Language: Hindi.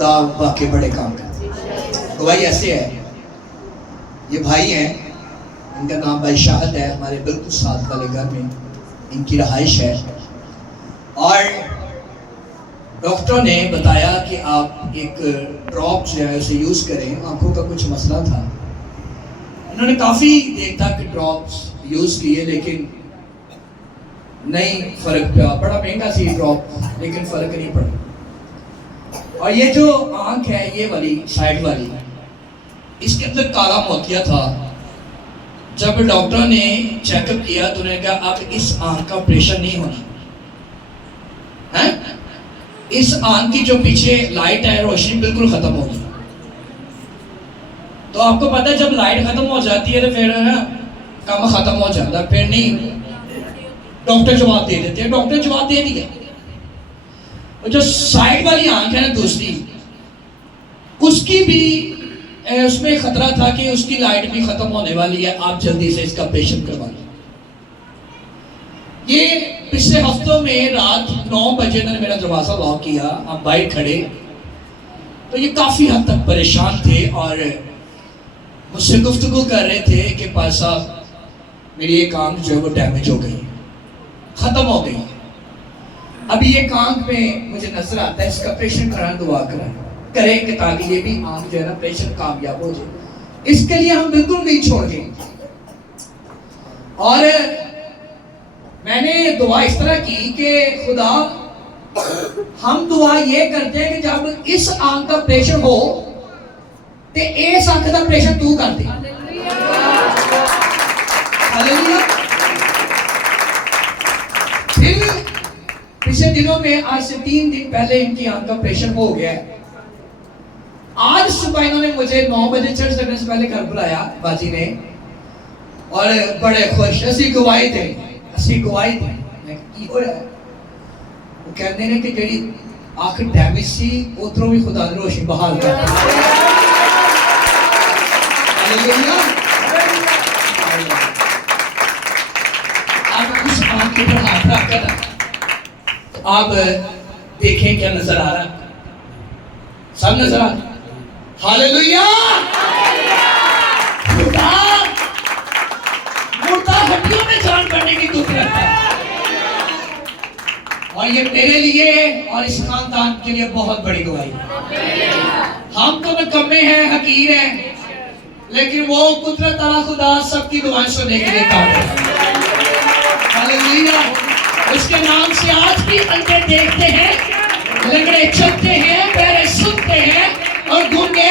खुदा वाकई बड़े काम करते हैं। तो भाई ऐसे है, ये भाई हैं, इनका नाम भाई शाहद है, हमारे बिल्कुल साथ वाले घर में इनकी रहाइश है। और डॉक्टर ने बताया कि आप एक ड्रॉप जो है उसे यूज़ करें, आंखों का कुछ मसला था। उन्होंने काफ़ी देर तक ड्रॉप्स यूज़ किए लेकिन नहीं फ़र्क पड़ा। बड़ा महंगा सी ड्रॉप, लेकिन फ़र्क नहीं पड़ा। और ये जो आंख है, ये वाली साइड वाली, इसके अंदर काला मोतिया था। जब डॉक्टर ने चेकअप किया तो उन्होंने कहा अब इस आंख का ऑपरेशन नहीं होना है। इस आंख की जो पीछे लाइट है, रोशनी बिल्कुल खत्म हो गई। तो आपको पता है जब लाइट खत्म हो जाती है तो फिर काम खत्म हो जाता है, फिर नहीं डॉक्टर जवाब दे देते हैं। डॉक्टर जवाब दे दिया। और जो साइड वाली आंख है ना दूसरी, उसकी भी उसमें खतरा था कि उसकी लाइट भी खत्म होने वाली है, आप जल्दी से इसका ऑपरेशन करवा लें। ये पिछले हफ्तों में रात 9 बजे उन्होंने मेरा दरवाजा लॉक किया, हम बाहर खड़े, तो ये काफी हद तक परेशान थे और मुझसे गुफ्तगू कर रहे थे कि पास साहब मेरी एक आंख जो है वो डैमेज हो गई, खत्म हो गई। अभी एक आंख में मुझे नजर आता है, इसका ऑपरेशन कराना, दुआ करें ताकि ये भी आंख जो है ना ऑपरेशन कामयाब हो जाए। इसके लिए हम बिल्कुल नहीं छोड़ेंगे। और मैंने दुआ इस तरह की कि खुदा, हम दुआ ये करते हैं कि जब इस आंख का ऑपरेशन हो तो इस आंख का ऑपरेशन तू कर दे। हालेलुया। फिर पिछले दिनों में, आज से 3 दिन पहले इनकी आंख का ऑपरेशन हो गया है। आज सुबह इन्होंने मुझे 9 बजे चर्च लगने से पहले घर बुलाया बाजी ने, और बड़े खुश, असी गवाही थे। वो कहते हैं कि जेडी आंख डैमेज सी उधरों भी खुदा ने रोशनी बहाल कर दी। आप उस आंख के ऊपर हाथ रखकर आप देखें क्या नजर आ रहा है। सब नजर आ रहा। हालेलुया। खुदा मुर्दा हड्डियों में जान करने की दुख रखता है, और ये मेरे लिए और इस खानदान के लिए बहुत बड़ी गवाही। हम तो नकम्मे हैं, हकीर हैं, लेकिन वो कुदरत वाला खुदा सबकी दुआएं सुनने के लिए काबिल है। हालेलुया। उसके नाम से आज भी अंधे देखते हैं, लंगड़े चलते हैं, बहरे सुनते हैं, और गूंगे